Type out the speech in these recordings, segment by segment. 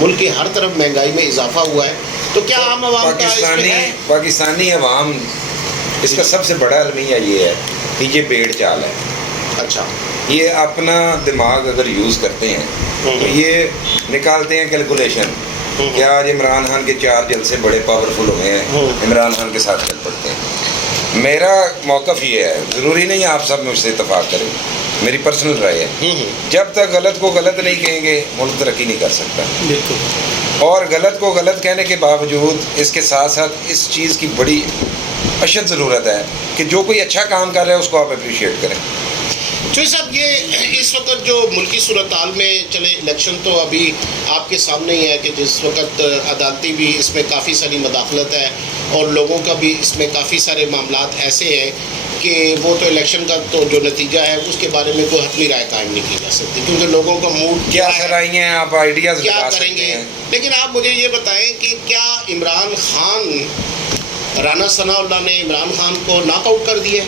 ملک کی ہر طرف مہنگائی میں اضافہ ہوا ہے، تو کیا عام عوام کا اس پہ ہے؟ پاکستانی عوام اس کا سب سے بڑا المیہ یہ ہے کہ یہ بھیڑ چال ہے. اچھا. یہ اپنا دماغ اگر یوز کرتے ہیں تو یہ نکالتے ہیں کیلکولیشن کہ آج عمران خان کے 4 جلسے بڑے پاورفل ہوئے ہیں، عمران خان کے ساتھ چل پڑتے ہیں. میرا موقف یہ ہے، ضروری نہیں آپ سب مجھ سے اتفاق کریں، میری پرسنل رائے ہے، جب تک غلط کو غلط نہیں کہیں گے ملک ترقی نہیں کر سکتا. بالکل. اور غلط کو غلط کہنے کے باوجود اس کے ساتھ ساتھ اس چیز کی بڑی اشد ضرورت ہے کہ جو کوئی اچھا کام کر رہا ہے اس کو آپ اپریشیٹ کریں. چوہی صاحب، یہ اس وقت جو ملکی صورتحال میں چلے، الیکشن تو ابھی آپ کے سامنے ہی ہے کہ جس وقت عدالتی بھی اس میں کافی ساری مداخلت ہے اور لوگوں کا بھی اس میں کافی سارے معاملات ایسے ہیں کہ وہ تو الیکشن کا تو جو نتیجہ ہے اس کے بارے میں کوئی حتمی رائے قائم نہیں کی جا سکتی، کیونکہ لوگوں کا موڈ کیا سرائیں ہیں، آپ آئیڈیاز کیا لگا کریں سکتے گے. ہیں. لیکن آپ مجھے یہ بتائیں کہ کیا عمران خان، رانا ثناء اللہ نے عمران خان کو ناک آؤٹ کر دیا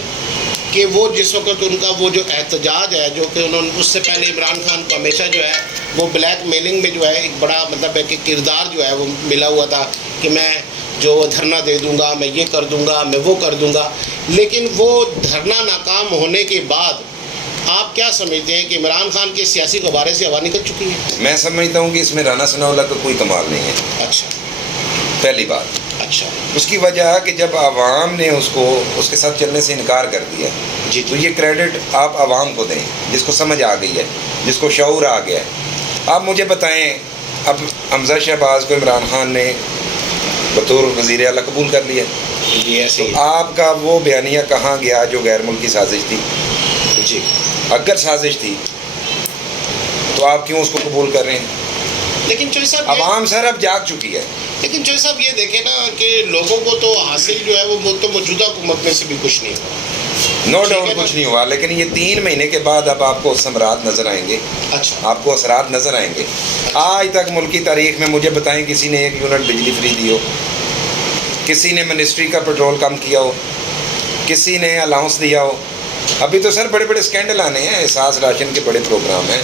کہ وہ جس وقت ان کا وہ جو احتجاج ہے، جو کہ انہوں نے اس سے پہلے عمران خان کو ہمیشہ جو ہے وہ بلیک میلنگ میں جو ہے ایک بڑا مطلب ہے کہ کردار جو ہے وہ ملا ہوا تھا کہ میں جو دھرنا دے دوں گا، میں یہ کر دوں گا، میں وہ کر دوں گا، لیکن وہ دھرنا ناکام ہونے کے بعد آپ کیا سمجھتے ہیں کہ عمران خان کے سیاسی غبارے سے ہوا نکل چکی ہے؟ میں سمجھتا ہوں کہ اس میں رانا ثناء اللہ کا کوئی کمال نہیں ہے. اچھا. پہلی بات اچھا. اس کی وجہ کہ جب عوام نے اس کے ساتھ چلنے سے انکار کر دیا جی تو یہ کریڈٹ آپ عوام کو دیں جس کو سمجھ آ گئی ہے، جس کو شعور آ گیا ہے. آپ مجھے بتائیں، اب حمزہ شہباز کو عمران خان نے بطور وزیر اعلیٰ قبول کر لیا، جی ایسے ہی. آپ کا وہ بیانیہ کہاں گیا جو غیر ملکی سازش تھی؟ جی. اگر سازش تھی تو آپ کیوں اس کو قبول کر رہے ہیں؟ لیکن چوہی صاحب عوام سر اب جاگ چکی ہے. لیکن چوہی صاحب یہ دیکھیں نا کہ لوگوں کو تو حاصل جو ہے وہ تو موجودہ حکومت میں سے بھی کچھ نہیں ہوا. نو ڈاؤٹ کچھ نہیں ہوا، لیکن یہ 3 مہینے کے بعد اب آپ کو ثمرات نظر آئیں گے. اچھا. آپ کو اثرات نظر آئیں گے. آج تک ملکی تاریخ میں مجھے بتائیں کسی نے 1 یونٹ بجلی فری دی ہو، کسی نے منسٹری کا پیٹرول کم کیا ہو، کسی نے الاؤنس دیا ہو؟ ابھی تو سر بڑے بڑے اسکینڈل آنے ہیں، احساس راشن کے بڑے پروگرام ہیں.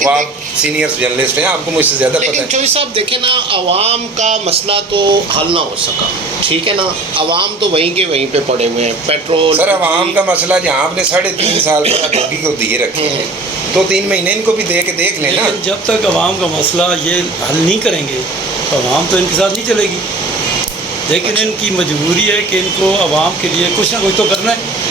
وہ آپ سینئر جرنلسٹ ہیں، آپ کو مجھ سے زیادہ پتہ ہے. لیکن چوہی صاحب دیکھیں نا، عوام کا مسئلہ تو حل نہ ہو سکا، ٹھیک ہے نا، عوام تو وہیں کے وہیں پہ پڑے ہوئے ہیں. پیٹرول سر عوام کا مسئلہ جہاں آپ نے 3.5 سال پر آزادی کو دیے رکھے ہیں، 2-3 مہینے ان کو بھی دے کے دیکھ لیں نا. لیکن جب تک عوام کا مسئلہ یہ حل نہیں کریں گے تو عوام تو ان کے ساتھ نہیں چلے گی. لیکن ان کی مجبوری ہے کہ ان کو عوام کے لیے کچھ نہ کچھ تو کرنا ہے.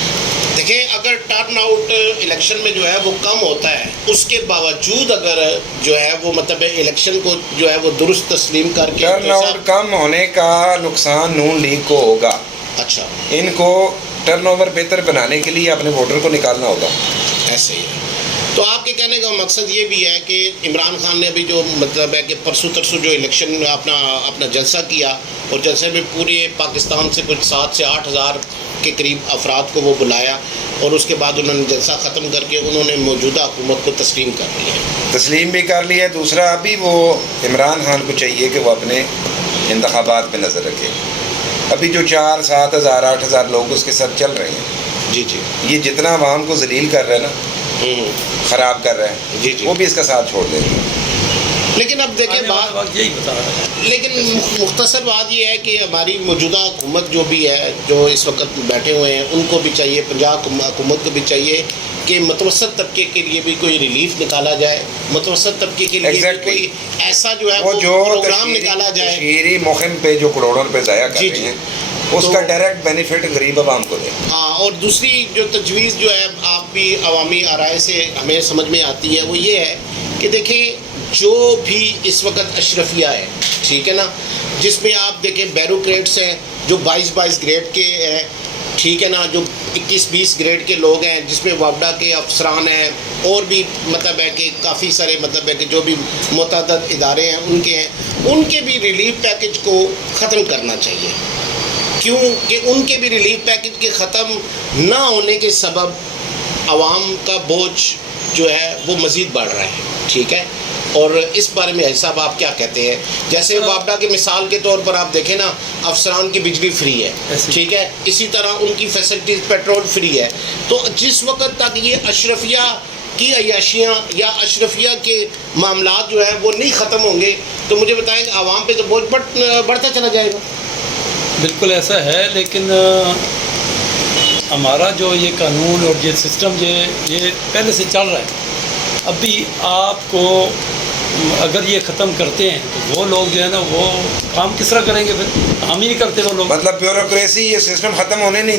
دیکھیں، اگر ٹرن آؤٹ الیکشن میں جو ہے وہ کم ہوتا ہے، اس کے باوجود اگر جو ہے وہ مطلب الیکشن کو جو ہے وہ درست تسلیم کر کے ٹرن آؤٹ کم ہونے کا نقصان نون لیگ کو ہوگا. اچھا. ان کو ٹرن اوور بہتر بنانے کے لیے اپنے ووٹر کو نکالنا ہوگا. ایسے ہی ہے. تو آپ کے کہنے کا مقصد یہ بھی ہے کہ عمران خان نے ابھی جو مطلب ہے کہ پرسوں ترسوں جو الیکشن میں اپنا جلسہ کیا، اور جلسے میں پورے پاکستان سے کچھ 7 سے 8 ہزار کے قریب افراد کو وہ بلایا، اور اس کے بعد انہوں نے جلسہ ختم کر کے انہوں نے موجودہ حکومت کو تسلیم کر لیا. تسلیم بھی کر لیا. دوسرا ابھی وہ عمران خان کو چاہیے کہ وہ اپنے انتخابات پہ نظر رکھے. ابھی جو 4 7 ہزار 8 ہزار لوگ اس کے ساتھ چل رہے ہیں، جی جی، یہ جتنا عوام کو ذلیل کر رہا ہے نا، خراب کر رہا ہے، جی جی، وہ بھی اس کا ساتھ چھوڑ دیں گے. لیکن اب دیکھیں بات یہی بتا رہا ہے. لیکن مختصر بات یہ ہے کہ ہماری موجودہ حکومت جو بھی ہے، جو اس وقت بیٹھے ہوئے ہیں، ان کو بھی چاہیے، پنجاب حکومت کو بھی چاہیے کہ متوسط طبقے کے لیے بھی کوئی ریلیف نکالا جائے، متوسط طبقے کے لیے بھی کوئی ایسا جو ہے وہ پروگرام نکالا جائے. تشہیری مہم پہ جو کروڑوں روپے ضائع کر رہے ہیں، اس کا ڈائریکٹ بینیفٹ غریب عوام کو دے. ہاں، اور دوسری جو تجویز جو ہے آپ بھی عوامی آرائے سے ہمیں سمجھ میں آتی ہے، وہ یہ ہے کہ دیکھیں، جو بھی اس وقت اشرفیہ ہے، ٹھیک ہے نا، جس میں آپ دیکھیں بیوروکریٹس ہیں جو 22 گریڈ کے ہیں، ٹھیک ہے نا، جو 21-20 گریڈ کے لوگ ہیں، جس میں وابڈا کے افسران ہیں، اور بھی مطلب ہے کہ کافی سارے مطلب ہے کہ جو بھی متعدد ادارے ہیں ان کے بھی ریلیف پیکج کو ختم کرنا چاہیے. کیوں کہ ان کے بھی ریلیف پیکج کے ختم نہ ہونے کے سبب عوام کا بوجھ جو ہے وہ مزید بڑھ رہا ہے. ٹھیک ہے، اور اس بارے میں صاحب آپ کیا کہتے ہیں؟ جیسے وابڈا کی مثال کے طور پر آپ دیکھیں نا، افسران کی بجلی فری ہے، ٹھیک ہے، اسی طرح ان کی فیسلٹیز پیٹرول فری ہے. تو جس وقت تک یہ اشرفیہ کی عیاشیاں یا اشرفیہ کے معاملات جو ہیں وہ نہیں ختم ہوں گے تو مجھے بتائیں کہ عوام پہ تو بوجھ بڑھتا چلا جائے گا. بالکل ایسا ہے، لیکن ہمارا جو یہ قانون اور یہ سسٹم یہ پہلے سے چل رہا ہے. ابھی آپ کو اگر یہ ختم کرتے ہیں تو وہ لوگ جو ہے نا وہ کام کس طرح کریں گے؟ پھر ہم ہی نہیں کرتے وہ لوگ. مطلب بیوروکریسی یہ سسٹم ختم ہونے نہیں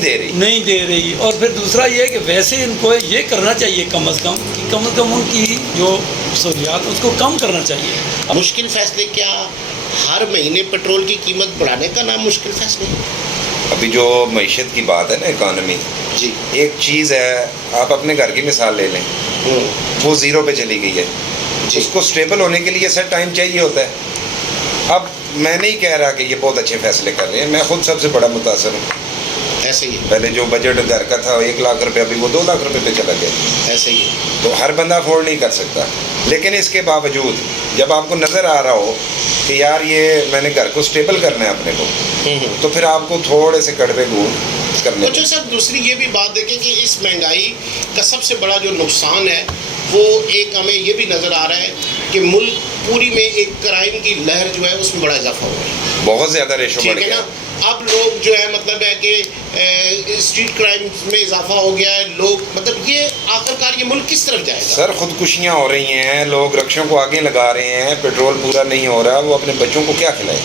دے رہی. اور پھر دوسرا یہ ہے کہ ویسے ان کو یہ کرنا چاہیے کم از کم ان کی جو سہولیات اس کو کم کرنا چاہیے. مشکل فیصلے کیا ہر مہینے پیٹرول کی قیمت بڑھانے کا نام مشکل فیصلے؟ ابھی جو معیشت کی بات ہے نا، اکانومی، جی ایک چیز ہے، آپ اپنے گھر کی مثال لے لیں، وہ زیرو پہ چلی گئی ہے. جی. اس کو سٹیبل ہونے کے لیے سر ٹائم چاہیے ہوتا ہے. اب میں نہیں کہہ رہا کہ یہ بہت اچھے فیصلے کر رہے ہیں، میں خود سب سے بڑا متاثر ہوں. ایسے ہی پہلے جو بجٹ گھر کا تھا 1 لاکھ روپے، ابھی وہ 2 لاکھ روپے پہ چلا گیا. ایسے ہی. تو ہر بندہ افورڈ نہیں کر سکتا، لیکن اس کے باوجود جب آپ کو نظر آ رہا ہو کہ یار یہ میں نے گھر کو سٹیبل کرنا ہے اپنے کو، تو پھر آپ کو تھوڑے سے کڑوے گھون کرنے. جو سر دوسری یہ بھی بات دیکھیں کہ اس مہنگائی کا سب سے بڑا جو نقصان ہے وہ ایک ہمیں یہ بھی نظر آ رہا ہے کہ ملک پوری میں ایک کرائم کی لہر جو ہے اس میں بڑا اضافہ ہو رہا ہے. بہت زیادہ ریشو بڑھ ٹھیک ہے گیا. نا. اب لوگ جو ہے مطلب ہے کہ اسٹریٹ کرائم میں اضافہ ہو گیا ہے. لوگ مطلب یہ آخرکار یہ ملک کس طرف جائے گا؟ سر خودکشیاں ہو رہی ہیں، لوگ رکشوں کو آگے لگا رہے ہیں، پیٹرول پورا نہیں ہو رہا، وہ اپنے بچوں کو کیا کھلائے؟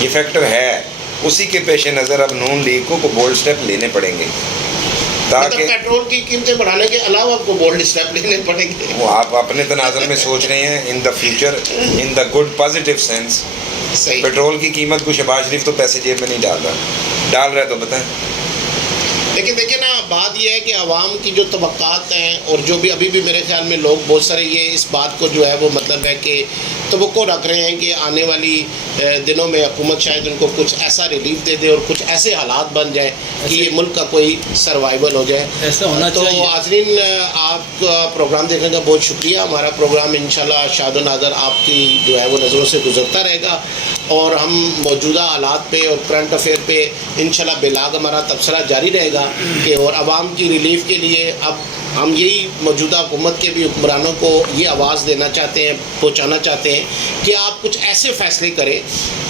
یہ فیکٹر ہے. اسی کے پیش نظر اب نون لیگ کو بولڈ سٹیپ لینے پڑیں گے تاکہ پیٹرول کی قیمتیں بڑھانے کے علاوہ آپ کو بولڈ سٹیپ لینے پڑیں گے. وہ آپ اپنے تناظر میں سوچ رہے ہیں in the future, in the good positive sense. صحیح. پیٹرول کی قیمت کو شہباز شریف تو پیسے جیب میں نہیں ڈال رہا ہے تو بتائیں. لیکن دیکھیں نا، بات یہ ہے کہ عوام کی جو توقعات ہیں اور جو بھی ابھی بھی میرے خیال میں لوگ بہت سارے یہ اس بات کو جو ہے وہ مطلب ہے کہ توقع رکھ رہے ہیں کہ آنے والی دنوں میں حکومت شاید ان کو کچھ ایسا ریلیف دے دے اور کچھ ایسے حالات بن جائیں کہ یہ ملک کا کوئی سروائیول ہو جائے. ایسا ہونا چاہیے. تو حاضرین، آپ کا پروگرام دیکھنے کا بہت شکریہ. ہمارا پروگرام انشاءاللہ شاد و نادر آپ کی جو ہے وہ نظروں سے گزرتا رہے گا اور ہم موجودہ حالات پہ اور کرنٹ افیئر پہ انشاءاللہ بلاگ ہمارا تبصرہ جاری رہے گا کہ اور عوام کی ریلیف کے لیے اب ہم یہی موجودہ حکومت کے بھی حکمرانوں کو یہ آواز دینا چاہتے ہیں، پہنچانا چاہتے ہیں کہ آپ کچھ ایسے فیصلے کریں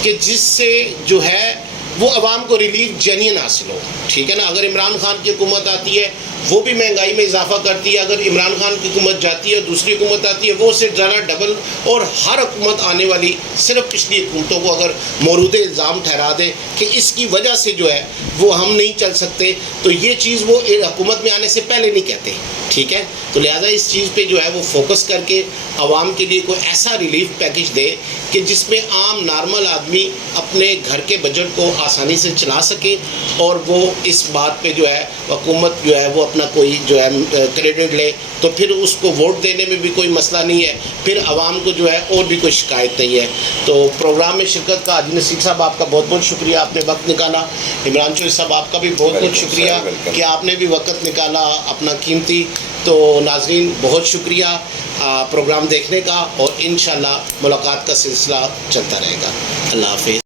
کہ جس سے جو ہے وہ عوام کو ریلیف جینین حاصل ہو. ٹھیک ہے نا. اگر عمران خان کی حکومت آتی ہے وہ بھی مہنگائی میں اضافہ کرتی ہے، اگر عمران خان کی حکومت جاتی ہے دوسری حکومت آتی ہے وہ اس سے زیادہ ڈبل، اور ہر حکومت آنے والی صرف پچھلی حکومتوں کو اگر مورود الزام ٹھہرا دے کہ اس کی وجہ سے جو ہے وہ ہم نہیں چل سکتے، تو یہ چیز وہ حکومت میں آنے سے پہلے نہیں کہتے. ٹھیک ہے. تو لہٰذا اس چیز پہ جو ہے وہ فوکس کر کے عوام کے لیے کوئی ایسا ریلیف پیکج دے کہ جس میں عام نارمل آدمی اپنے گھر کے بجٹ کو آسانی سے چلا سکے اور وہ اس بات پہ جو ہے حکومت جو ہے وہ اپنا کوئی جو ہے کریڈٹ لے تو پھر اس کو ووٹ دینے میں بھی کوئی مسئلہ نہیں ہے، پھر عوام کو جو ہے اور بھی کوئی شکایت نہیں ہے. تو پروگرام میں شرکت کا حاجی نصیر صاحب آپ کا بہت بہت شکریہ، آپ نے وقت نکالا. عمران چوہدری صاحب آپ کا بھی بہت بہت شکریہ کہ آپ نے بھی وقت نکالا اپنا قیمتی. تو ناظرین بہت شکریہ پروگرام دیکھنے کا، اور انشاءاللہ ملاقات کا سلسلہ چلتا رہے گا. اللہ حافظ.